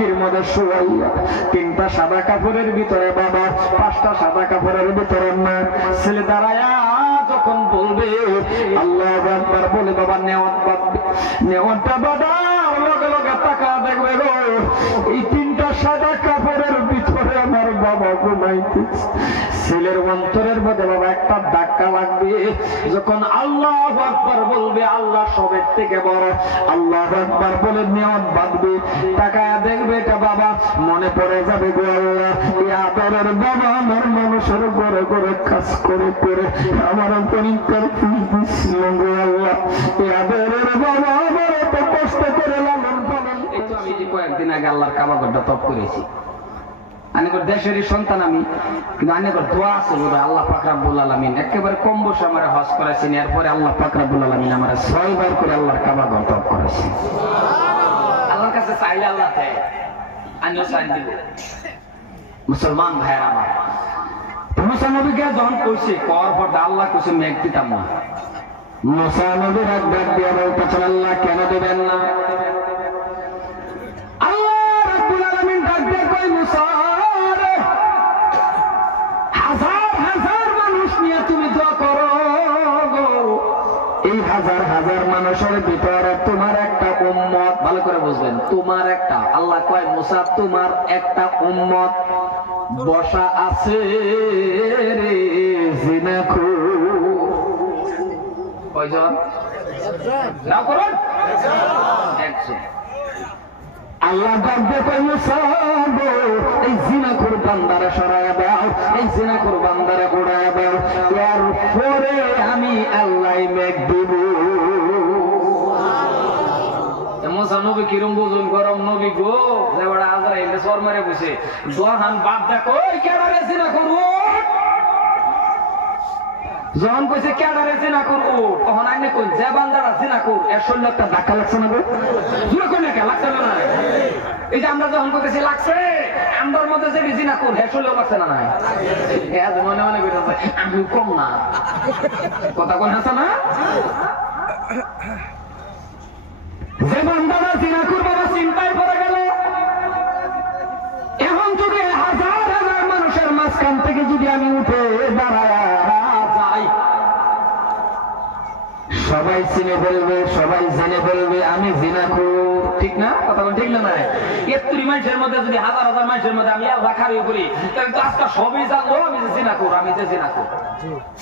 পালকির মধ্যে শুয়াইয়া 3টা সাদা কাপড়ের ভিতরে বাবা, 5টা সাদা কাপড়ের ভিতরে মা। ছেলে দাঁড়ায়া যখন বলবে আল্লাহু আকবার বলে বাবা নেওয়াত বাঁধবে। নেওয়াতটা বাবা লগে লগে টাকা দেখবে গো, এই 3টা সাদা কাপড়ের ভিতরে আমার বাবা ঘুমাইতেছে। ছেলের অন্তরের মধ্যে বাবা একটা ধাক্কা লাগবে। যখন আল্লাহু আকবার বলবে, আল্লাহ সবের থেকে বড়, আল্লাহু আকবার বলে নিয়ত বাঁধবে, তাকায়া দেখবে এটা বাবা মনে পড়ে যাবে গো আল্লাহ, এই আদরের বাবা আমার মানুষের ঘরে ঘরে কাজ করে করে আমার পরীক্ষার দিচ্ছিল গো আল্লাহ, এই আদরের বাবা আমার এত কষ্ট করে লালন পালন। এই তো আমি যে কয়েকদিন আগে আল্লাহর কাবা ঘরটা তপ করেছি। আনেকর দেশেরই সন্তান আমি, কিন্তু আনেকর দোয়া আছে বোধ হয় আল্লাহ পাক রব্বুল আলামিন একেবারে কম বয়সে আমার হজ করাইছেন। এরপরে আল্লাহ পাক রব্বুল আলামিন আমার 6 বার করে আল্লাহর কাবা ঘর তপ করেছে। আল্লাহর কাছে চাইলে আল্লাহ দেয়, আমিও চাই দিব। মুসলমান ভাইয়ের আমার, মুসা নবীকে যখন কইছে কর পর আল্লাহ কইছে মেঘ দিতাম না। মুসা নবী রাত ডাক দিয়ে বলতেছেন আল্লাহ কেন দেবেন না? আল্লাহ রাব্বুল আলামিন ডাক দিয়ে কই মুসা রে, হাজার হাজার মানুষ নিয়ে তুমি দোয়া করো গো, এই হাজার হাজার মানুষের ভিতরে তোমার একটা উম্মত, ভালো করে বুঝবেন, তোমার একটা, আল্লাহ কয় মুসা তোমার একটা উম্মত বসা আছে রে জিনাখোর। কয়জন? নাও করুন, একজন। আল্লাহ ডাকবে কই মুসা গো, এই জিনাখোর বান্দারে সরায়া দাও, এই জিনাখোর বান্দারে উড়ায়া দাও, এরপরে আমি আল্লাহ মেঘ দিব। মুসা নবী কিরম বুঝুন, গরম নবী গো, যেবারে আজরাইল সর মারে বসে দোহান বাদ দেখো, ওই কেডারে জিনাখোর উঠ। যখন কইছে কেডারে জিনাখোর উঠ, তখন আইনে কই যে বান্দারা জিনাখোর এর শরীরে একটা ধাক্কা লাগছে না গো, জুড়ে কই না, লাগছে না? এই যে আমরা যখন কইতেছি লাগছে, আমরার মধ্যে যে জিনাখোর এর শরীরে লাগছে না? নাই, এত মনে মনে কইতাছে আমি কম না, কথা কোন আছে না? যে বান্দারা জিনাখোর বাবা চিন্তায় পড়ে গেল, এখন যদি হাজার হাজার মানুষের মাঝখান থেকে যদি আমি উঠে দাঁড়ায় যাই, সবাই চিনে ফেলবে, সবাই জেনে ফেলবে আমি জিনাখোর, ঠিক না? কথা বল ঠিক না? নাই, 71 মানুষের মধ্যে যদি হাজার হাজার মানুষের মধ্যে আমি রাখারি করি, তাহলে তো আজকে সবই জানবো আমি যে জিনাখোর, আমি যে জিনাখোর।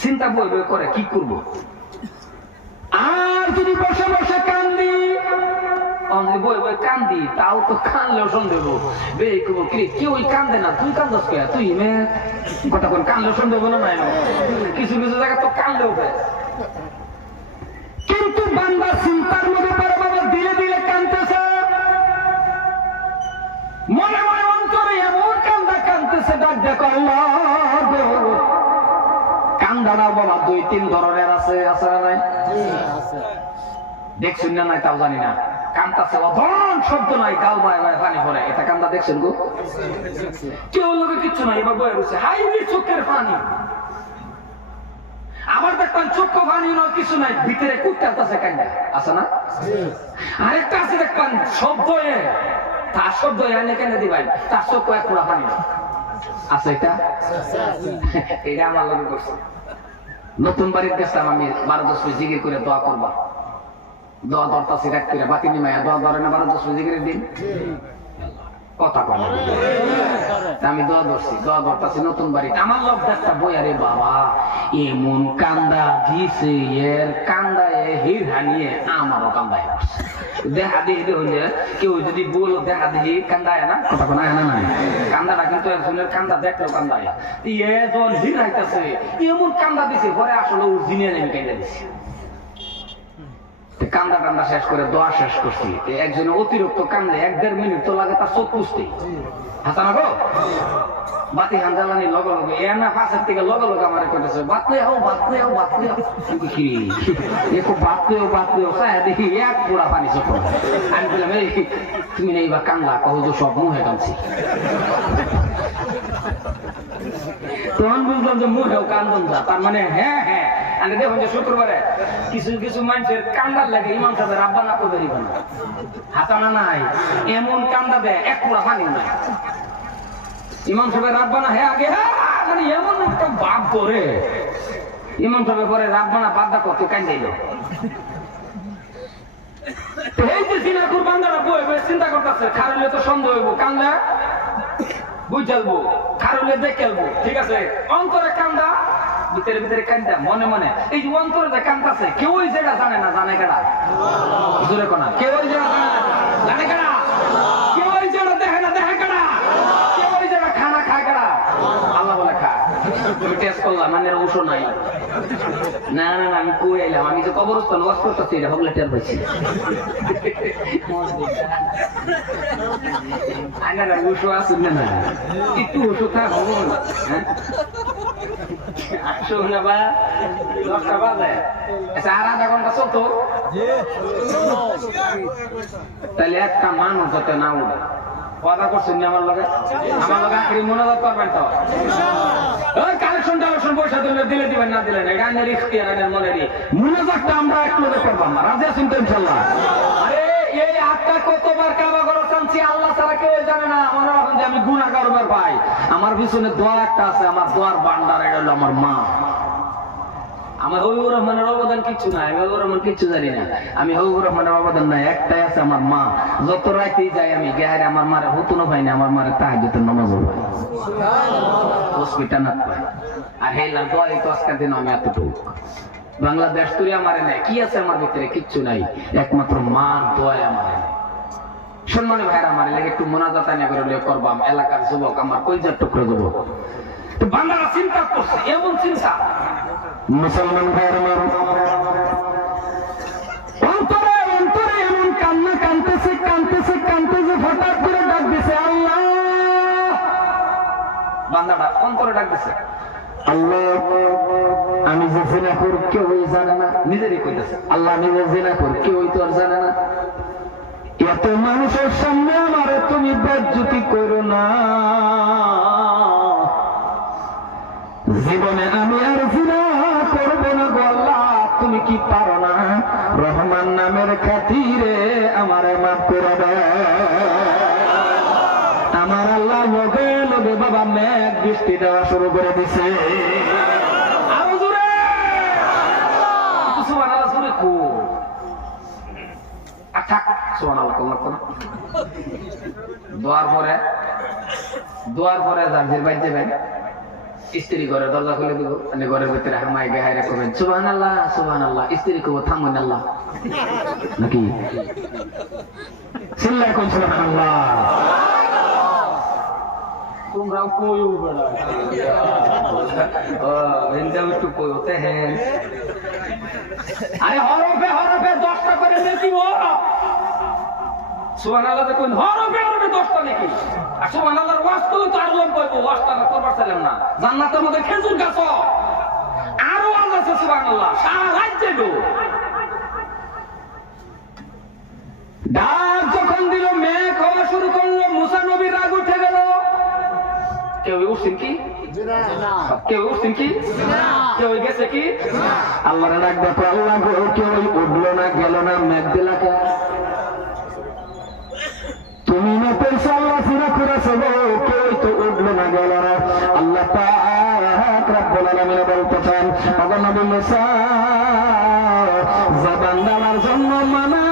চিন্তা বই করে কি করব? আর যদি বসে বসে কান্দি, বই বই কান্দি, তাও তো কানলেও সন্দেহ কেউ কান্দে না, তুই কান্দস কে? তুই কথা কোন কানলেও সন্দেহ না? নাই, কিছু কিছু জায়গা তো কানলেও পায়, কিন্তু বান্দা চিন্তার মধ্যে পড়ে বাবা দিলে দিলে কানতেছে, মনে মনে অন্তরে এমন কান্দা কানতেছে, ডাক দেখো আল্লাহ। কান্দানা বাবা 2-3 ধরনের আছে, আছে না নাই? দেখছেন না? নাই তাও জানি না। কান্দাছে অধন শব্দ নাই, গাল বায় বায় পানি পড়ে, এটা কান্দা দেখছেন গো? কেউ লোকে কিচ্ছু নাই, এবার বয়ে রয়েছে হাই চোখের পানি। আবার দেখবেন চোখ পানি নয়, কিছু নাই, ভিতরে কুটকালতেছে কান্দা, আছে না? আরেকটা আছে দেখবেন শব্দ, তার শব্দ এনে কেন দিবেন, তার চোখ এক পুরা পানি আছে, এটা এটা আমার লোক করছে। নতুন বাড়ির গেছিলাম আমি, 12-10 মিনিট জিকির করে দোয়া করবা, দোয়া দরতাছি রাখ করে বাতি নিমাইয়া দোয়া ধরে না 12-10 মিনিট জিকিরের দিন, কথা কয় না? আমি দোয়া ধরছি, দোয়া ধরতাছি নতুন বাড়ি, আমার লোক একটা বই, আরে বাবা এমন কান্দা দিছে, এর কান্দা হির হানিয়ে আমারও কান্দায় পড়ছে। দেখা দিয়ে হইলে কেউ যদি বল দেখা দিয়ে কান্দায় না, কথা কোন না? নাই, কান্দাটা কিন্তু একজনের কান্দা দেখলেও কান্দায়, এ যখন হির হাইতেছে এমন কান্দা দিছে, পরে আসলে অরিজিনাল আমি কান্দা দিছি। কান্দা কান্দা শেষ করে দোয়া শেষ করছি, একজনে অতিরিক্ত কান্দে 1-1.5 মিনিট তো লাগে তার চোখ পুষতে, হাসা না গো? বাতি হান্দালানি লগে লগে এ না পাশের থেকে লগে লগে আমার কইতেছে বাতলে হও বাতলে হও বাতলে হও, কি একো বাতলে হও বাতলে হও, সায়া দেখি এক পুরা পানি চোখ। আমি বললাম এই তুমি নেই বা কান্দা, কহ যে সব মুহে কাঁদছি। তখন বুঝলাম যে মুহেও কান্দন যা, তার মানে হ্যাঁ হ্যাঁ আমি দেখুন যে শুক্রবারে কিছু কিছু মানুষের কান্দার লাগে ইমাম সাহেবের আব্বা না করবে না হাতানা নাই এমন কান্দা দেয় এক পুরা পানি নাই ইমাম সাহেবের আব্বা না হ্যাঁ আগে মানে এমন একটা বাপ করে ইমাম সাহেবের পরে রাব্বানা বাদা করতে কান্দে এলো এই যে সিনাকুর বান্দারা বই চিন্তা করতেছে খারুলে তো সন্দেহ হইব কান্দা বুঝালবো খারুলে দেখেলবো ঠিক আছে অন্তরে কান্দা ভিতরে ভিতরে কান্দা মনে মনে এই যে অন্তরে যে কান্দাছে কেউ যেটা জানে না জানে কেডা জোরে কোনা কেউ যেটা জানে কেডা কেউ যেটা দেখে না দেখে কেডা কেউ যেটা খানা খায় কেডা আল্লাহ বলে খা তুমি টেস্ট করলাম মানে ওষুধ নাই না না না আমি কই আইলাম আমি যে কবরস্থান ওয়াশ করতেছি এটা হগলে টের পাইছি আনারা ওষুধ আছে না একটু ওষুধ খা হবো হ্যাঁ আসো না বা 10টা বাজে আচ্ছা আর আধা ঘন্টা চলতো তাহলে একটা মানুষ যাতে না উঠে কথা করছেন আমার লগে আখরি মনোযোগ করবেন তো ওই কালেকশন টালেকশন পয়সা দিলে দিলে দিবেন না দিলেন এটা আনের ইখতিয়ার আনের মনেরই মনোযোগটা আমরা এক লোকে করবো না রাজি আছেন তো ইনশাআল্লাহ আরে এই আটটা কতবার কাবা করো চাচ্ছি আল্লাহ ছাড়া কেউ জানে না মনে রাখুন যে আমি গুনাহগার ভাই আমার পিছনে দোয়া একটা আছে আমার দোয়ার ভান্ডার এটা হলো আমার মা আমার হবিবুর রহমানের অবদান কিচ্ছু নাই আমি হবিবুর রহমান কিচ্ছু জানি না আমি হবিবুর রহমানের অবদান নাই একটাই আছে আমার মা যত রাইতেই যাই আমি গেহারে আমার মারে হুতুনো ভাই না আমার মারে তাহাজ্জুদের নামাজ পড়ে হসপিটাল না পায় আর হেলা দোয়া এই তো আজকের দিন আমি এতটুকু বাংলাদেশ তুই আমারে নাই কি আছে আমার ভিতরে কিচ্ছু নাই একমাত্র মার দোয়া আমারে সম্মানী ভাইরা আমার লাগে একটু মোনাজাত আনে করে করবাম এলাকার যুবক আমার কইজার টুকরো যুবক তো বাংলারা চিন্তা করছে এমন চিন্তা মুসলমান ভাইয়ের আমার অন্তরে অন্তরে এমন কান্না কানতেছে কানতেছে কানতেছে হঠাৎ করে ডাক দিছে আল্লাহ বান্দাটা অন্তরে ডাক দিছে আল্লাহ আমি যে জিনা করি কেউই জানে না নিজেরই কইতেছে আল্লাহ আমি যে জিনা করি কেউই তো আর জানে না এত মানুষের সামনে আমারে তুমি বেজ্জতি করো না জীবনে আমি আর জিনা করব না গো আল্লাহ তুমি কি পারো না রহমান নামের খাতিরে আমারে মাফ করে দাও আমার আল্লাহ লগে লগে বাবা মেঘ বৃষ্টি দেওয়া শুরু করে দিছে আরো জোরে সুবহানাল্লাহ জোরে কো আচ্ছা সুবহানাল্লাহ কোন দোয়ার পরে জানজির বাইর যাবেন স্ত্রী ঘরে দরজা খুলে দিব মানে ঘরের ভিতরে হামাই গায়ে করবেন সুবহানাল্লাহ সুবহানাল্লাহ স্ত্রী কো থামুন আল্লাহ নাকি চিল্লায় কোন সুবহানাল্লাহ তোমরা কইও বড় ইনজাম একটু কইতে হ্যাঁ আরে হরফে 10টা করে নেকি ও সুবহানাল্লাহ দেখুন হরফে 10টা নাকি আর সুবহানাল্লাহর ওয়াজ তো আর লোক কইবো ওয়াজটা করবার চাইলাম না জান্নাতের মধ্যে খেজুর গাছ আরো ওয়াজ আছে সুবহানাল্লাহ সারা রাত যাইবো ডাক যখন দিল মেঘ হওয়া শুরু করলো মুসা নবীর রাগ উঠে গেল কেউ উঠছেন কি কেউ উঠছেন কি কেউ গেছে কি আল্লাহর ডাক দেখো আল্লাহ গো কেউ উঠলো না গেল না মেঘ দিলাকে তুমি না পেয়েছো আল্লাহ ফিরা করেছো কেউ তো উঠলো না গেল না আল্লাহ পাক রব্বুল আলামিন বলতেছেন ওগো নবী মুসা যে বান্দার জন্য মানা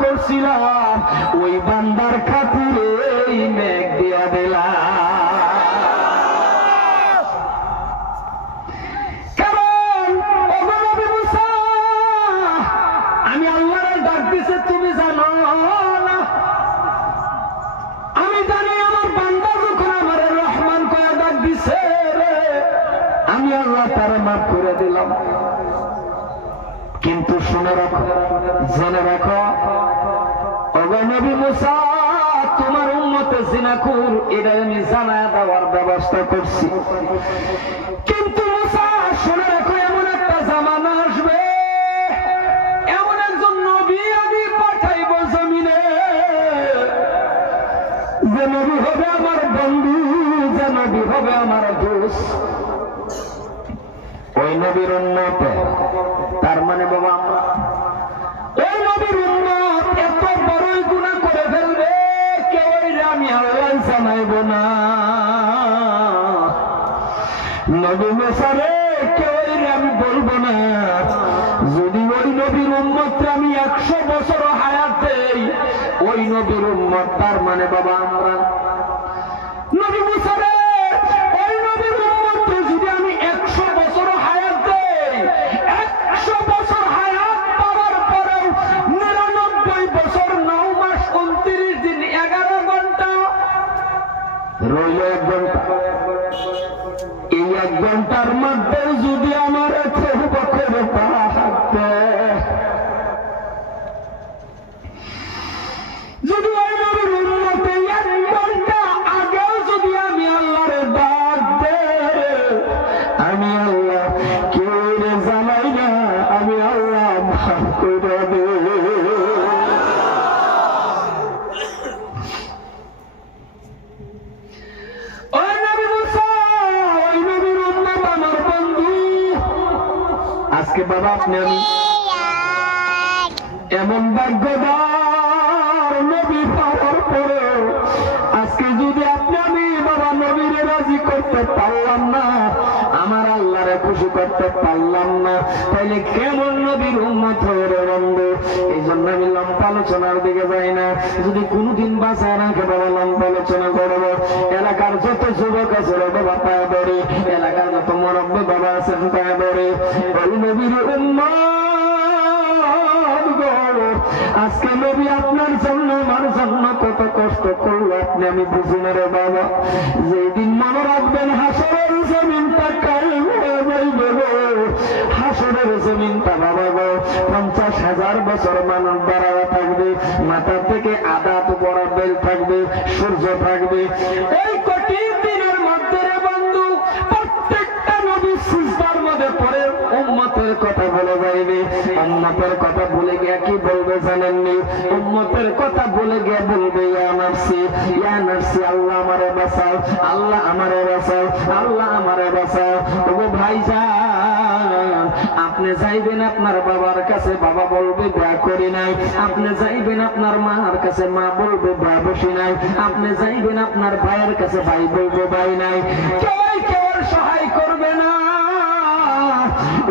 করছিলাম ওই বান্দার খাতিরে এই মেঘ দিয়া দিলাম কারণ ওগো নবী মুসা আমি আল্লাহর ডাক দিছে তুমি জানো না আমি জানি আমার বান্দা যখন আমার রহমান কয়া ডাক দিছে আমি আল্লাহ তারে মাফ করে দিলাম কিন্তু শুনে রাখো জেনে রাখো ওগো নবী মুসা তোমার উম্মতে জিনাকুর এটা আমি জানায় দেওয়ার ব্যবস্থা করছি কিন্তু মুসা শুনে রাখো এমন একটা জামানা আসবে এমন একজন নবী আমি পাঠাইব জমিনে যে নবী হবে আমার বন্ধু যে নবী হবে আমার দোস্ত ওই নবীর উম্মত। তার মানে বাবা আমরা ওই নবীর উম্মত এত বড়ই গুনাহ করে ফেলবে, কেউ আমি আল্লাহ জানাইব না। নবী মুসারে কেউ আমি বলবো না। যদি ওই নবীর উম্মত আমি 100 বছর হায়াত দেই, ওই নবীর উম্মত, তার মানে বাবা আমরা নবী মুসারে ওই নবীর উম্মত যদি আমি 100 বছর হায়াত দেই, 100 বছর হায়াত পাওয়ার পরেও 99 বছর 9 মাস 29 দিন 11 ঘন্টা রইল 1 ঘন্টা। এই 1 ঘন্টার মধ্যে যদি আমার যদি ওই নবীর উম্মতে 1 ঘন্টা আগেও যদি আমি আল্লাহরে ডাক দেই, আমি আল্লাহ কেউ জানাই না, আমি আল্লাহ মাফ করে দেব। ওই নবী মুসা, ওই নবীর উম্মত আমার বন্ধু। আজকে বাবা আপনি আমি এমন ভাগ্যবান নবী পাওয়ার পরে আজকে যদি আপনি আমি বাবা নবীরে রাজি করতে পারলাম না, আমার আল্লাহরে খুশি করতে পারলাম না, তাইলে কেমন নবীর উম্মত হয়ে রে বন্ধু? এই জন্য আমি লম্বা আলোচনার দিকে যাই না। যদি কোনদিন বাঁচায় রাখে বাবা লম্বা আলোচনা করবো। এলাকার যত যুবক আছে বাবা পায়ে ধরে, এলাকার যত মুরব্বি বাবা আছেন পায়ে ধরে, ওই নবীর উম্মত আজকে নবী আপনার জন্য আমার জন্য কত কষ্ট করলো আপনি আমি বুঝি না রে বাবা। যেদিন মনে রাখবেন হাসরের জমিনটা কায়েম হয়ে যাইবে গো, হাসরের জমিনটা বাবা গো 50,000 বছর মানুষ দাঁড়ায় থাকবে, মাথা থেকে আধা তো বড় বেল থাকবে, সূর্য থাকবে। এই কঠিন দিনের মধ্যে রে বন্ধু প্রত্যেকটা নবী সিজদার মধ্যে পড়ে উম্মতের কথা বলে যাইবে। উম্মতের কথা বলে গিয়ে কি বলবে জানেননি? উম্মতের কথা বলে গিয়ে বলবে ইয়া নাফসি, ইয়া নাফসি, আল্লাহ আমারে বাঁচাও, আল্লাহ আমারে বাঁচাও, আল্লাহ আমারে বাঁচাও। ওগো ভাইজান, আপনি যাইবেন আপনার বাবার কাছে, বাবা বলবে দয়া করি নাই। আপনি যাইবেন আপনার মার কাছে, মা বলবে দয়া বসি নাই। আপনি যাইবেন আপনার ভাইয়ের কাছে, ভাই বলবে ভাই নাই। কেউ সহায় করবে না।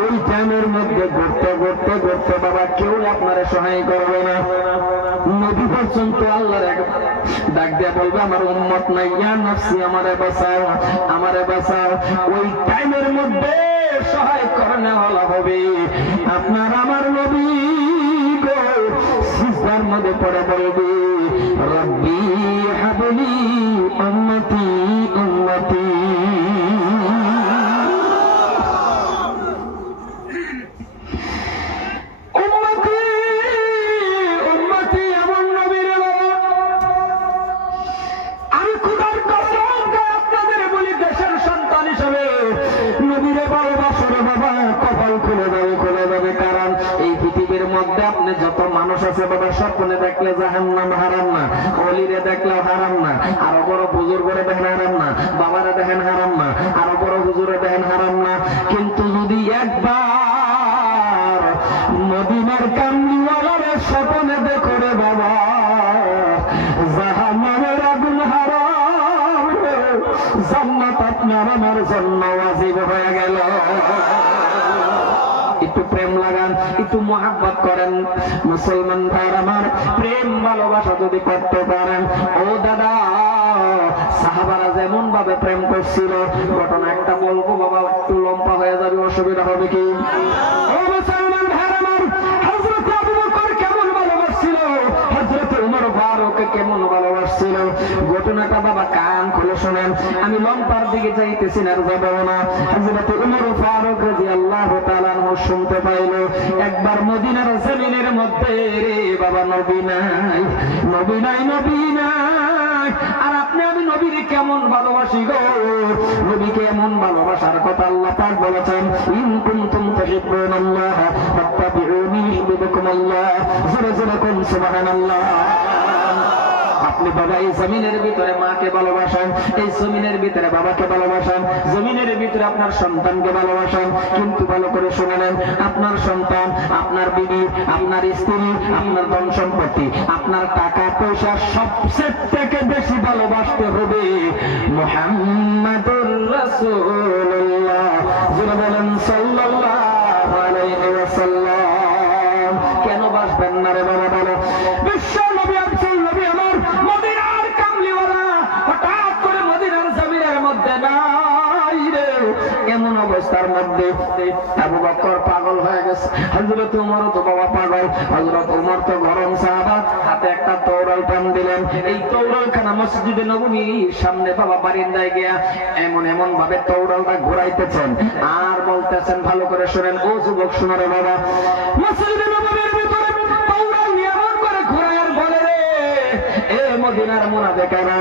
ওই টাইমের মধ্যে ঘুরতে ঘুরতে ঘুরতে বাবা কেউ আপনারা সহায় করবে না। নবী পর্যন্ত আল্লাহর এক ডাক দিয়ে বলবে আমার উম্মত নাই, ইয়া নাফসি, আমারে বাঁচাও, আমারে বাঁচাও। ওই টাইমের মধ্যে সহায় করনে হলা হবে আপনার আমার নবী গো সিজদার মধ্যে পড়ে বলবে রব্বি হাবলি উম্মতি উম্মতি। আপনি যত মানুষ আছে বাবা স্বপ্নে দেখলে জাহান্নাম হারাম না, অলিরে দেখলেও হারাম না, আরো বড় বুজুর্গরে দেখেন হারাম না, বাবারে দেখেন হারাম না, আরো বড় হুজুরে দেখেন হারাম না। কিন্তু যদি একবার মদিনার কামলিওয়ালার স্বপ্নে দেখো রে বাবা, জাহান্নামের আগুন হারাম, জান্নাত আপনার আমার জন্য ওয়াজিব হয়ে গেল। একটু প্রেম লাগান, একটু মহাব্বত করেন মুসলমান ভাইরা আমার। প্রেম ভালোবাসা যদি করতে পারেন, ও দাদা সাহাবারা যেমন ভাবে প্রেম করছিল, ঘটনা একটা বলবো বাবা, একটু লম্বা হয়ে যাবে, অসুবিধা হবে কি? ও মুসলমান ভাইরা আমার, হযরত আবু বকর কেমন ভালোবাসছিল, হযরত ওমর ফারুক কেমন ভালোবাসছিল, ঘটনাটা বাবা কান খুলে শোনেন। আমি লম্বার দিকে যাইতেছি না, যাব না। হযরত ওমর ফারুক রাদিয়াল্লাহু তাআলা শুনতে পাইল একবার মদিনার জমিনের মধ্যে রে বাবা নবী নাই, নবী নাই, নবী নাই। আর আপনি আমি নবীকে কেমন ভালোবাসি গো, নবীকে এমন ভালোবাসার কথা আল্লাহ পাক বলেছেন, ইন কুনতুম তুহিব্বুনাল্লাহ ফাত্তাবিউনি ইউহিব্বুকুমুল্লাহ। জোরে জোরে কোন সুবহানাল্লাহ। আপনি বাবা এই জমিনের ভিতরে মাকে ভালোবাসেন, এই জমিনের ভিতরে বাবাকে ভালোবাসেন, জমিনের ভিতরে আপনার সন্তানকে ভালোবাসেন, কিন্তু ভালো করে শুনে নেন, আপনার সন্তান, আপনার বিবি, আপনার স্ত্রী, আপনার ধন সম্পত্তি, আপনার টাকা পয়সা সবচেয়ে থেকে বেশি ভালোবাসতে হবে মুহাম্মাদুর রাসূলুল্লাহ। যিনি বলেন সাল্লাল্লাহু আলাইহি ওয়াসাল্লাম। কেন বাসবেন না রে বাবা বলো? বিশ্ব নবী আফসল নবী আমার মদিনার কামলিওয়ালা হঠাৎ করে মদিনার জমিনের মধ্যে নাই রে। এমন অবস্থার মধ্যে আবু বকর পাগল হয়ে গেছে, হযরত ওমর তো বাবা পাগল। হযরত ওমর তো গরম সাহাবা, হাতে একটা তওরাল টান দিলেন। এই তওরালখানা মসজিদে নববীর সামনে বাবা বারিন্দায় গিয়া এমন ভাবে তওরালটা ঘুরাইতেছেন আর বলতেছেন, ভালো করে শুনেন ও যুবক, শোনো রে বাবা, মসজিদে নববীর ভিতরে তওরাল নিয়ে এমন করে ঘুরায় আর বলে রে, এ মদিনার মুনাফিকেরা,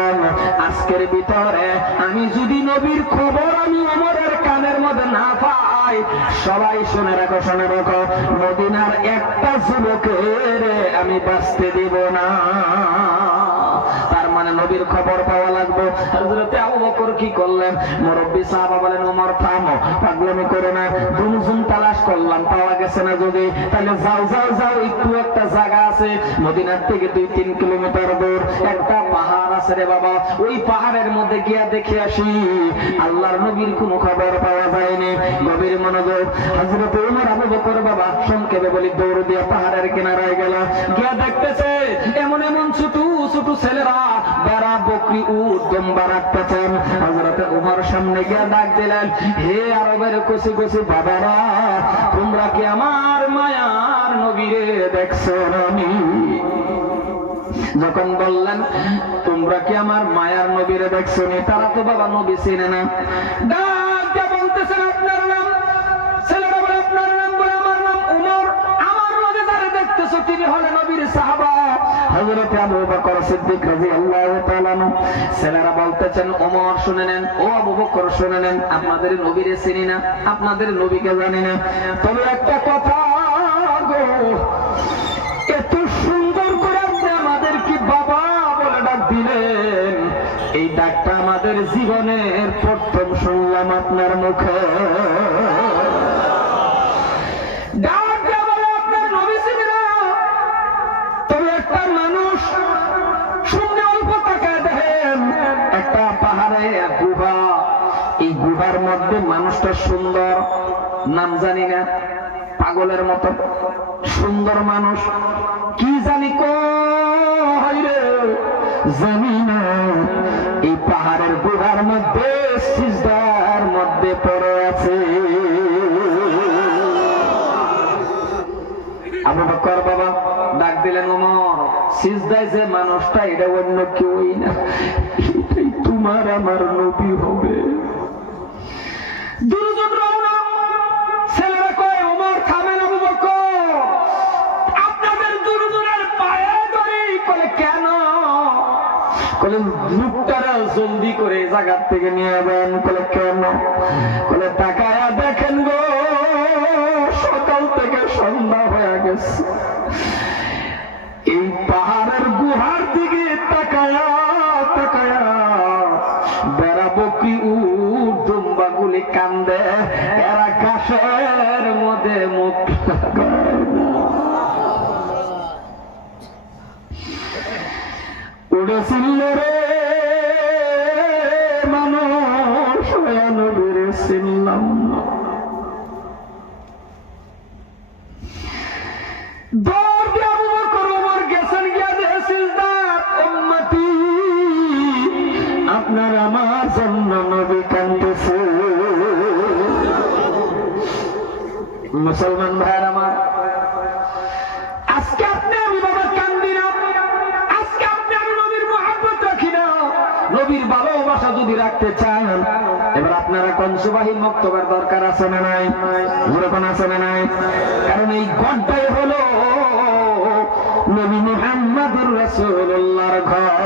আজকের ভিতরে আমি যদি নবীর খবর আমি ওমরের কানের মধ্যে না পাই, সবাই শুনে রাখো, শুনে রাখো, মদিনার একটা যুবকের আমি বাঁচতে দিব না। তার মানে নবীর খবর পাওয়া লাগবে। হযরতে আবু বকর কি করলেন? মুরব্বি সাহাবা বলেন, ওমর থামো, পাগলামি করে না, দুমজুম তালাশ করলাম, পাওয়া গেছে না যদি, তাহলে যাও যাও যাও, একটু একটা জায়গা আছে মদিনার থেকে 2-3 কিলোমিটার দূর, একটা পাহাড় আছে রে বাবা, ওই পাহাড়ের মধ্যে গিয়া দেখে আসি। আল্লাহর নবীর কোনো খবর পাওয়া যায়নি। গভীর মনোযোগ। হযরতে ওমর আবু বকর বাবা সংক্ষেপে বলি দৌড় দিয়ে পাহাড়ের কিনারায় গেল, গিয়া দেখতেছে এমন ছোট ছোট ছেলেরা বেড়া, বকরি, উট, দুম্বা রাখতেছেন। হযরতে ওমর সামনে গিয়া ডাক দিলেন, হে আরবের কচি কচি বাবারা, তোমরা কি আমার মায়ার নবীরে দেখছো? আমি যখন বললেন তোমরা কি আমার মায়ার নবীরে দেখছো নি, তারা তো বাবা নবী চিনে না। ডাক দিয়ে বলতেছেন, আপনার নাম? ছেলেরা বলে, আপনার নাম? বলে, আমার নাম ওমর। আমার নবী যারা দেখতেছো তিনি হলেন নবীর সাহাবা হযরত আবু বকর সিদ্দিক রাদিয়াল্লাহু তাআলা আনহু। ছেলেরা বলতেছেন, ওমর শুনে নেন, ও আবু বকর শুনে নেন, আপনাদের নবীরে চিনি না, আপনাদের নবীকে জানি না, তবে একটা কথা গো, এত সুন্দর করে আপনি আমাদের কি বাবা বলে ডাক দিলেন, এই ডাকটা আমাদের জীবনের প্রথম শুনলাম আপনার মুখে। একটা পাহাড়ে গুহা, এই গুহার মধ্যে মানুষটা সুন্দর, নাম জানি না, পাগলের মতো সুন্দর মানুষ, কি জানি কইরে জানি না, এই পাহাড়ের গুহার মধ্যে সিজদার মধ্যে পড়ে আছে। আবু বকর বাবা ডাক দিলেন, ওমর, সিজদায় যে মানুষটা এটা অন্য কেউই না, এটাই তোমার আমার নবী হবে। দুজন রওনা। ছেলেরা কয়, ওমর থামেন, আবু বকর, আপনাদের দুজনের পায়ে ধরি। বলে, কেন? বলে, লোকটারা জলদি করে জায়গা থেকে নিয়ে যাবেন। বলে, কেন? বলে, তাকায়া দেখেন গো, সকাল থেকে সন্ধ্যা হয়ে গেছে, এই পাহাড়ের গুহার দিকে তাকায়া তাকায়া বেড়া, বকরি, উট, দুম্বা গুলি কান্দে, এরা ঘাসের মধ্যে মুখ উড়েছিল রে মানুষ, নবীর চিনলাম না। আপনার আমার জন্য নবী কাঁদতেছে। মুসলমান ভাইয়ের আমার, আজকে আপনি আমি বাবা কান্দি না, আজকে আপনি আমি নবীর মহব্বত রাখি না, নবীর ভালোবাসা যদি রাখতে চান, এবার আপনারা কনসুবাহী মক্তবের দরকার আছে না নাই? যেরকম আছে না নাই? কারণ এই ঘরটাই হলো নবী মুহাম্মদুর রাসূলুল্লাহর ঘর।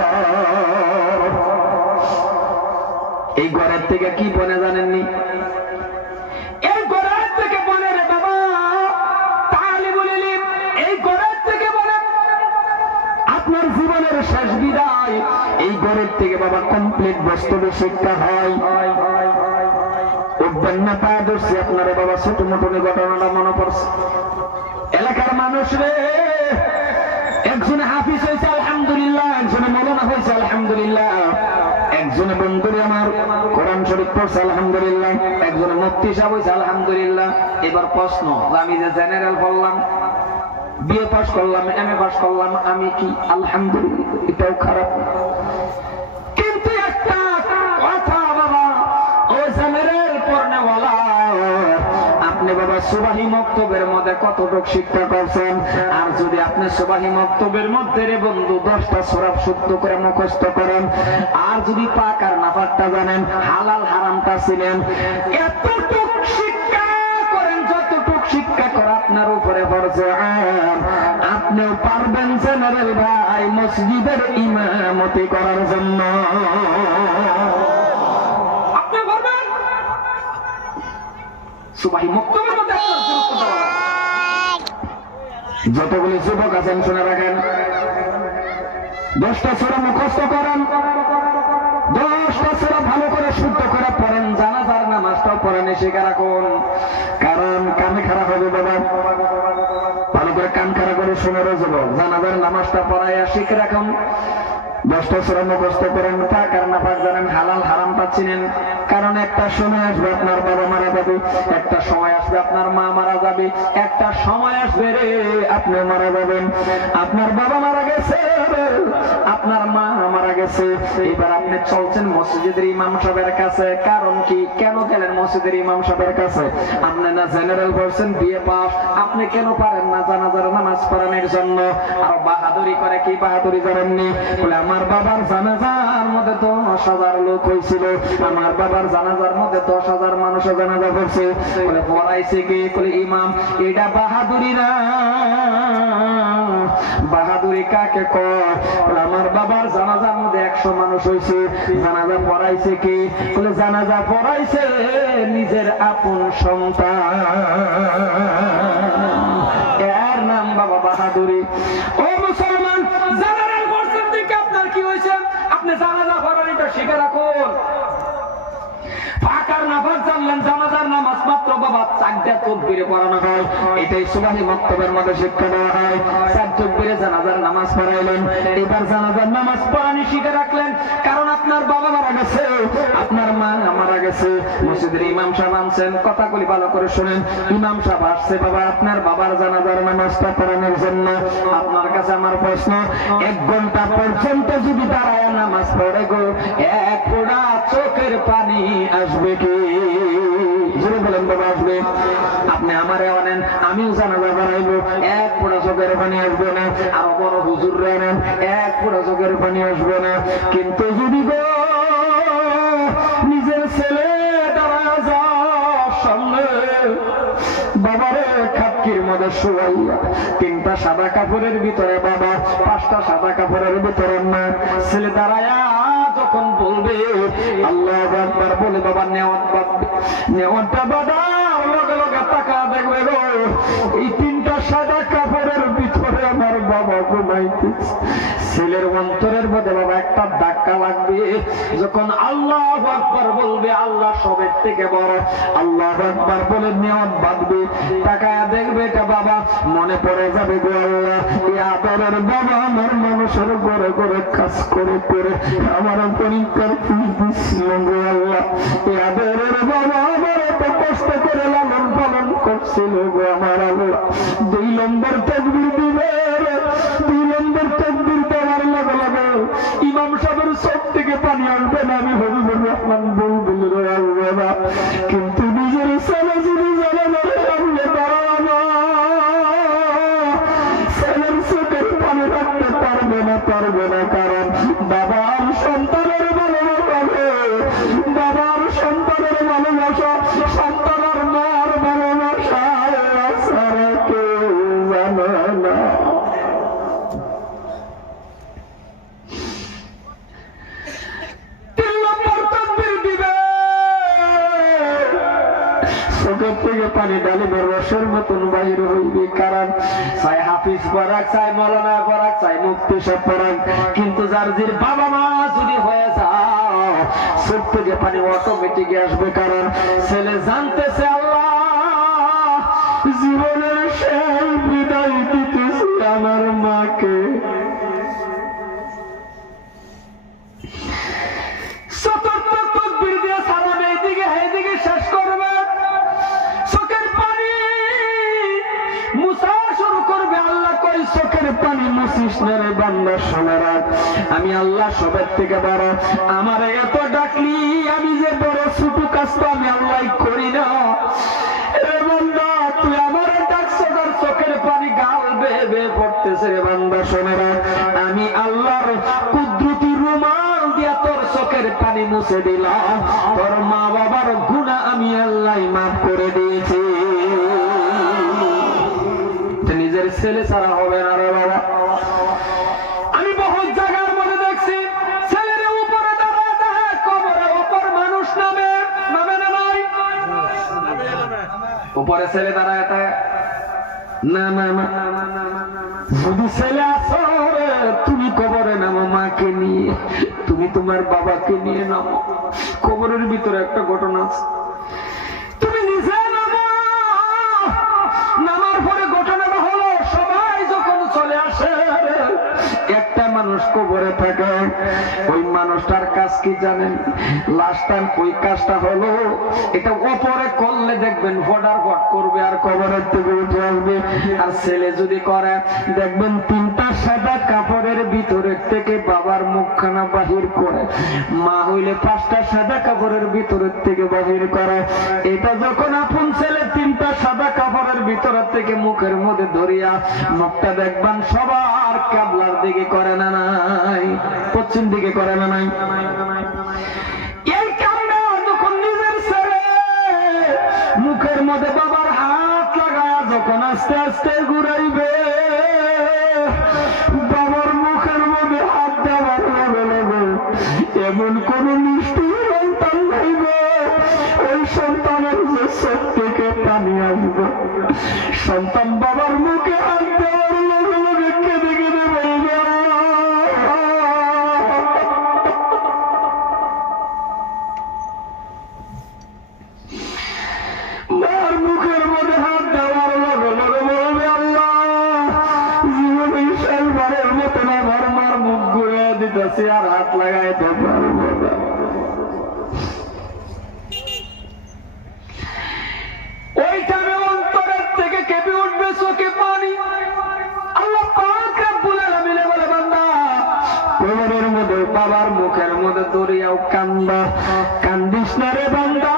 এই ঘরের থেকে কি বনে জানেননি? এই ঘরের থেকে বনে রে বাবা তালিবুল ইলম, এই ঘরের থেকে বনে আপনার জীবনের শেষ বিদায় ঘরের থেকে বাবা কমপ্লিট বাস্তবে শিক্ষা হয়। উঠবেন না পা ধরছি আপনারা বাবা, ছোট মোটো ঘটনাটা মনে পড়ছে। এলাকার মানুষ রে, একজনে হাফিজ হয়েছে আলহামদুলিল্লাহ, একজনে মৌলানা হয়েছে আলহামদুলিল্লাহ, একজনে বন্ধুরে আমার কোরআন শরীফ পড়ছে আলহামদুলিল্লাহ, একজনে মুফতি সাহেব হয়েছে আলহামদুলিল্লাহ। এবার প্রশ্ন, আমি যে জেনারেল পড়লাম, বিএ পাস করলাম, এমএ পাস করলাম, আমি কি আলহামদুলিল্লাহ? এটাও খারাপ। কিন্তু একটা কথা বাবা, ও জেনারেল পড়নেওয়ালা, আপনি বাবা সুবাহি মক্তবের মধ্যে কতটুকু শিক্ষা করছেন? আর যদি আপনি সুবাহি মক্তবের মধ্যে রে বন্ধু 10টা সূরা শুদ্ধ করে মুখস্থ করেন, আর যদি পাক আর নাপাকটা জানেন, হালাল হারামটা ছিলেন, এতটুকু শিক্ষা করেন যতটুকু শিক্ষা করা আপনার উপরে ফরজ, আপনিও পারবেন জেনারেল ভাই মসজিদের ইমামতি করার জন্য। আপনি পারবেন। সুবাহি মক্তবের মধ্যে আপনার গুরুত্ব দেওয়া। যতগুলি যুবক আছেন শুনে রাখেন, 10টা সূরা মুখস্থ করেন, 10টা সূরা ভালো করে শুদ্ধ করে পড়েন, জানাজার নামাজটাও পড়েন, শিখে রাখুন। কারণ কানে খারাপ হবে বাবা, ভালো করে কান খারাপ করে শুনে রয়েছে, জানাজার নামাজটা পড়াইয়া শিখে রাখুন। 10টা সূরা মুখস্থ করেন, পাক আর নাপাক জানেন, হালাল হারাম পাচ্ছিলেন। কারণ একটা সময় আসবে আপনার বাবা মারা যাবে, একটা সময় আসবে আপনার মা মারা যাবে, একটা সময় আসবে রে আপনি মারা যাবেন। আপনার বাবা মারা গেছে, আপনার মা মারা গেছে, এবার আপনি চলছেন মসজিদের ইমাম সাহেবের কাছে। কারণ কি, কেন গেলেন মসজিদের ইমাম সাহেবের কাছে? আপনি না জেনারেল পারসন, বিএ পাস, আপনি কেন পারেন না জানাজার নামাজ পড়ানোর জন্য? আর বাহাদুরি করে, কি বাহাদুরি জানেননি? বলে আমার বাবার জানাজার মধ্যে 10,000 লোক হয়েছিল, আমার বাবার জানাজার মধ্যে 10,000 মানুষের জানাজা পড়ছে। বলে পড়াইছে কে? বলে ইমাম। এটা বাহাদুরি না। বাহাদুরি কাকে কয়? আমার বাবার জানাজার মধ্যে 100 মানুষ হয়েছে, জানাজা পড়াইছে কে? বলে জানাজা পড়াইছে নিজের আপন সন্তান, এর নাম বাবা বাহাদুরি। ও মুসলমান, জেনারেল পড়ছেন দিকে আপনার কি হয়েছে? আপনি জানাজা পড়ানিটা শিখে রাখুন। পাকার নামাজ জানলেন, জানাজার নামাজ মাত্র বাবা 4টা তাকবীরে পড়ানো হয়, এটাই সুবাহি মক্তবের মধ্যে শিক্ষা দেওয়া হয়। 4 তাকবীরে জানাজার নামাজ পড়াইলেন, এবার জানাজার নামাজ পড়ানি শিখে রাখলেন। কারণ আপনার বাবা মারা গেছে, আপনার মা মারা গেছে, মসজিদের ইমাম সাহেব আনছেন, কথাগুলি ভালো করে শুনেন। ইমাম সাহেব আসছে বাবা আপনার বাবার জানাজার নামাজটা পড়ানোর জন্য। আপনার কাছে আমার প্রশ্ন, 1 ঘন্টা পর্যন্ত যদি দাঁড়ায় নামাজ পড়ে গো, 1 ফোঁটা চোখের পানি আসবে কি? জোরে বলেন বাবা, আসবে? আপনি আমারে আনেন, আমিও জানাজা পড়াইব, 1 ফোঁটা চোখের পানি আসবে না। আরো বড় হুজুর আনেন, 1 ফোঁটা চোখের পানি আসবে না। কিন্তু যদি গো নিজের ছেলে দাঁড়ায় যাওয়ার সামনে বাবারে খাটকির মধ্যে শুয়াইয়া 3টা সাদা কাপড়ের ভিতরে বাবা, 5টা সাদা কাপড়ের ভিতরে না, ছেলে দাঁড়ায়া যখন বলবে আল্লাহু আকবার বলে বাবা নেওয়াত বাঁধবে, নেওয়াতটা বাঁধার লগে লগে টাকা দেখবে গো, এই 3টা সাদা কাপড়ের ভিতরে আমার বাবা ঘুমাইতেছে। ছেলের অন্তরের মধ্যে বাবা একটা ধাক্কা লাগবে, যখন আল্লাহু আকবার বলবে, আল্লাহ সবের থেকে বড়, আল্লাহু আকবার বলে নেওয়াত বাঁধবে, টাকায় দেখবে এটা বাবা মনে পড়ে যাবে গো আল্লাহ, এই আদরের বাবা আমার মানুষের ঘরে ঘরে কাজ করে করে আমার পরীক্ষার ফিস দিচ্ছিল গো আল্লাহ, এই আদরের বাবা আমার এত কষ্ট করে লালন পালন করছিল গো আমার আল্লাহ। 2 নম্বর তাকবীর দিবে, 2 নম্বর তাকবীর দেওয়ার লগে লগে ইমাম সাহেবের চোখ থেকে পানি আসবে না, আমি হবিবুর রহমান বুলবুল আসবে না। কিন্তু নিজের ছেলে যদি জানে সামনে দাঁড়ানো, ছেলের চোখের পানি রাখতে পারবে না, পারবে না। কারণ বাবার সন্তানের ভালোবাসা, বাবার সন্তানের ভালোবাসা, সন্তানের মার ভালোবাসা ছাড়া কেউ জানে না। চোখের থেকে পানি ডালিমের রসের মতন বাহির হইবে। কারণ চাই হাফিজ পড়াক, চাই মৌলানা পড়াক, চাই মুফতি সাহেব পড়াক, কিন্তু যার যে বাবা মা যদি হয়ে যায় চোখ থেকে পানি অটোমেটিক আসবে। কারণ ছেলে জানতেছে আল্লাহ জীবনের শেষ বিদায় দিতেছি আমার মাকে। চতুর্থ তাকবীর দিয়ে সালাম এইদিকে এইদিকে শেষ করবে, চোখের পানি মুছা শুরু করবে। আল্লাহ কই চোখের পানি মুছিস না রে বান্দা, শোনে রাখ আমি আল্লাহ সবের থেকে বড়। আমার এত ডাকলি আমি যে বড় ছোট কাজ তো আমি আল্লাহ করি না। রে বান্দা তুই আমার ডাকছ, তোর চোখের পানি গাল বেয়ে বেয়ে পড়তেছে। রে বান্দা শোনে রাখ আমি আল্লাহর কুদরতি রুমাল দিয়া তোর চোখের পানি মুছে দিলাম। তোর মা বাবার গুনাহ আমি আল্লাহ মাফ করে দিয়েছি। নিজের ছেলে ছাড়া হবে না রে বাবা। আমি বহুত জায়গার মধ্যে দেখছি ছেলের উপরে দাঁড়ায় দাঁড়ায় কবরের উপর মানুষ নামে নামে না নাই উপরে ছেলে দাঁড়ায় না না না। যদি ছেলে আসো তুমি কবরে নামো মাকে নিয়ে, তুমি তোমার বাবাকে নিয়ে নামো। কবরের ভিতরে একটা ঘটনা আছে, তুমি নিজে নামো। নামার পরে ঘটনাটা হলো সবাই যখন চলে আসে একটা মানুষ কবরে থাকে, ওই মানুষটার কাজ কি জানেন? লাস্টার ওই কাজটা হলো এটা ওপরে করলে দেখবেন ফটার ফট করবে আর কবরের থেকে উঠে আসবে। আর ছেলে যদি করে দেখবেন তিনটা সাদা কাপড়ের ভিতরের থেকে বাবার মুখখানা বাহির করে, মা হইলে পাঁচটা সাদা কাপড়ের ভিতরের থেকে বাহির করে। এটা যখন আপন ছেলে তিনটা সাদা কাপড়ের ভিতরের থেকে মুখের মধ্যে ধরিয়া মুখটা দেখবেন সবার কাবলার দিকে করে না নাই, পশ্চিম দিকে করে না নাই। এই কামটা যখন নিজের ছেলে মুখের মধ্যে বাবার হাত লাগায় যখন আস্তে আস্তে ঘুরাইবে, বাবার মুখের মধ্যে হাত দেওয়ার লগে লগে এমন কোন মিষ্টি সন্তান হইবে, ওই সন্তানের যে চোখ থেকে পানি আসবে। সন্তান বাবার মুখে হাত দেওয়ার লগে লগে কেঁদে কেঁদে বলবে মার মুখের মধ্যে হাত দেওয়ার লগে লগে বলবে আল্লাহ জীবনে শেষবারের মতন আমার মার মুখ ঘুরে দিতেছি আর হাত লাগাইতে পারবো না। ওইখানে অন্তরের থেকে কেঁপে উঠবে চোখে পানি। আল্লাহ পাক রব্বুল আলামিন বলে বান্দা কবরের মধ্যে বাবার মুখের মধ্যে দরিয়াও কান্দা, কান্দিস না রে বান্দা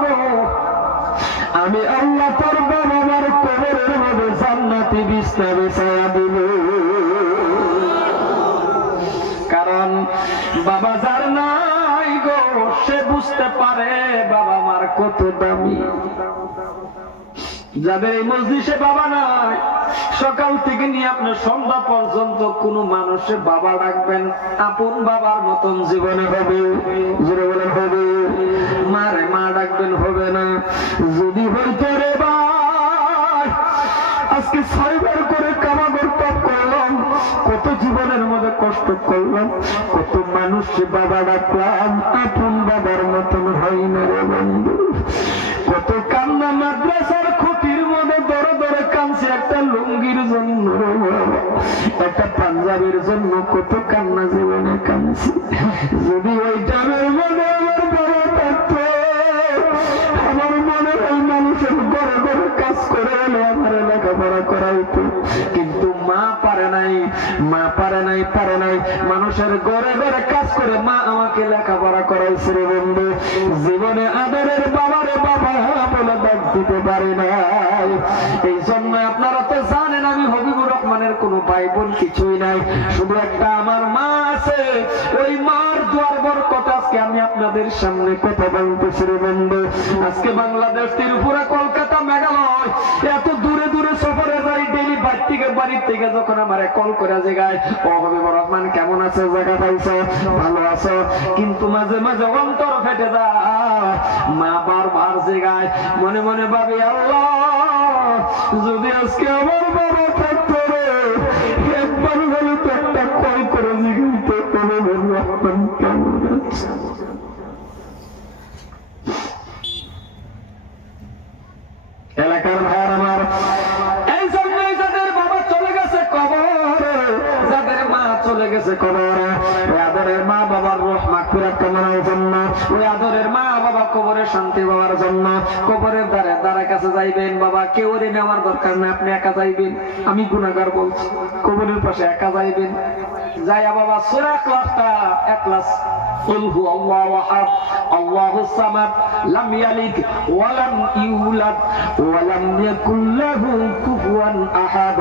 গো, আমি আল্লাহ তোর বাবা মার কবরের মধ্যে জান্নাতি বিছনা বিছায়া দিব। কারণ বাবা যার নাই গো সে বুঝতে পারে বাবা মার কত দামি। যাদের এই মজলিসে বাবা নাই, সকাল থেকে নিয়ে আপনার সন্ধ্যা পর্যন্ত কোন মানুষের বাবা ডাকবেন আপন বাবার মতন জীবনে হবে, জোরে বলেন হবে। মারে মা ডাকবেন হবে না। যদি হইতো রে ভাই আজকে 6 বার করে কামাগর পাপ করলাম, কত জীবনের মধ্যে কষ্ট করলাম, কত মানুষকে বাবা ডাকলাম, আপন বাবার মতন হয় না রে বন্ধু। কত কান্না মাদ্রাসার খুঁটির মধ্যে দরে দরে কাঁদছে একটা লুঙ্গির জন্য, একটা পাঞ্জাবির জন্য কত কান্না জীবনে কাঁদছি। যদি ওই জামের মধ্যে আমার বাবা থাকতো, আমার মনে হয় মানুষের ঘরে ঘরে কাজ করে এলো আমার লেখাপড়া করাইতো, কিন্তু মা পারে নাই, মা পারে নাই, পারে নাই। মানুষের ঘরে ঘরে কাজ করে মা আমাকে লেখাপড়া করাইছে রে বন্ধু। জীবনে আদরের বাবারে বাবা বলে ডাক দিতে পারি নাই। এই জন্য আপনারা তো জানেন আমি হবিবুর রহমানের কোনো ভাই বোন কিছুই নাই, শুধু একটা আমার মা আছে। ওই মার দুয়ার বরকত আজকে আমি আপনাদের সামনে কথা বলতেছি রে বন্ধু। আজকে বাংলাদেশ ত্রিপুরা কলকাতা মেঘালয় এত দূরে দূরে সফরে যাই ডেইলি বাড়ির থেকে যখন আমার কল করে জায়গায় ও হবিবুর রহমান কেমন আছে, জায়গা পাইছো, ভালো আছো, কিন্তু মাঝে মাঝে অন্তর ফেটে যায় মা বারবার জেগায়, মনে মনে ভাবে আল্লাহ যদি আজকে আমার বাবা থাকতো রে, একবার হলে তো একটা কল করে জিজ্ঞাসা করে রহমান কেমন আছে। এলাকার ভাইয়ার আমার, এই জন্যই যাদের বাবা চলে গেছে কবরে, যাদের মা চলে গেছে কবরে, ওই আদরের মা বাবার রূহ মাগফিরাত কামনার জন্য, ওই আদরের মা বাবা কবরে শান্তি পাওয়ার জন্য কবরের দ্বারে কাছে যাইবেন। বাবা কেউ রে নেওয়ার দরকার না, আপনি একা যাইবেন। আমি গুনাহগার বলছি, কবরের পাশে একা যাইবেন। যাইয়া বাবা সূরা ইখলাস কুল হু আল্লাহু আহাদ আল্লাহুস সামাদ লাম ইয়ালিদ ওয়া লাম ইউলাদ ওয়া লাম ইয়াকুল লাহু কুফুয়ান আহাদ,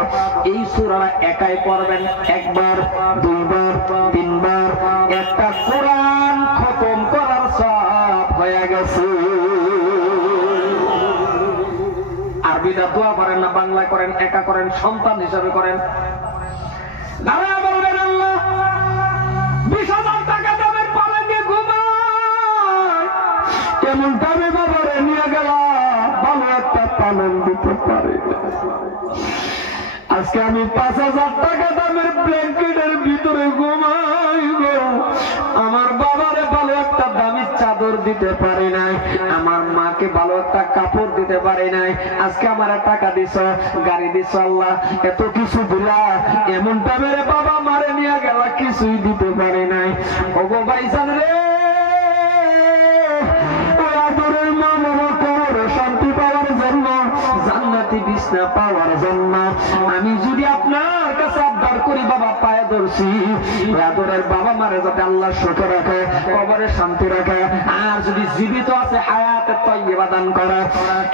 এই সূরা একাই পড়বেন, একবার, দুইবার, তিনবার, একটা কোরআন খতম করার সওয়াব হয়ে গেছে। আরবিটা দোয়া করেন না, বাংলা করেন, একা করেন, সন্তান হিসাবে করেন। দাঁড়া বলবেন আল্লাহ 20,000 টাকা দামের পালঙ্কে ঘুমায়, কেমন দামে বাবারে নিয়ে গেলাম, ভালো একটা পালন দিতে পারে। আজকে আমি 5,000 টাকা দামের ব্ল্যাঙ্কেটের ভিতরে ঘুমাই গো, আমার বাবারে ভালো একটা দামি চাদর দিতে পারি নাই, আমার মাকে ভালো একটা কাপড় দিতে পারি নাই। আজকে আমার টাকা দিছ, গাড়ি দিছ, আল্লাহ এত কিছু দিলা, এমন দামের বাবা মারে নিয়ে গেল, কিছুই দিতে পারি নাই। ওগো ভাইজান রে, ওই আদরের মা বাবা কবরে শান্তি পাওয়ার জন্য, জান্নাতি বিছনা পাওয়ার জন্য আমি যদি আপনার কাছে আবদার করি, বাবা পায়ে ধরছি, আদরের বাবা মারে যাতে আল্লাহ সুখে রাখে, কবরে শান্তি রাখে, আর যদি জীবিত আছে হায়াতে তয়্যিবা দান করে।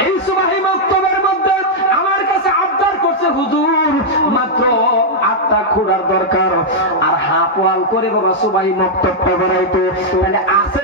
এই সুবহি মক্তবের মধ্যে আমার কাছে আবদার করছে, হুজুর মাত্র 8টা খোঁড়ার দরকার, আর হাফ ওয়াল করে বাবা সুবহি মক্তবটা বানাইতো, তাহলে আছে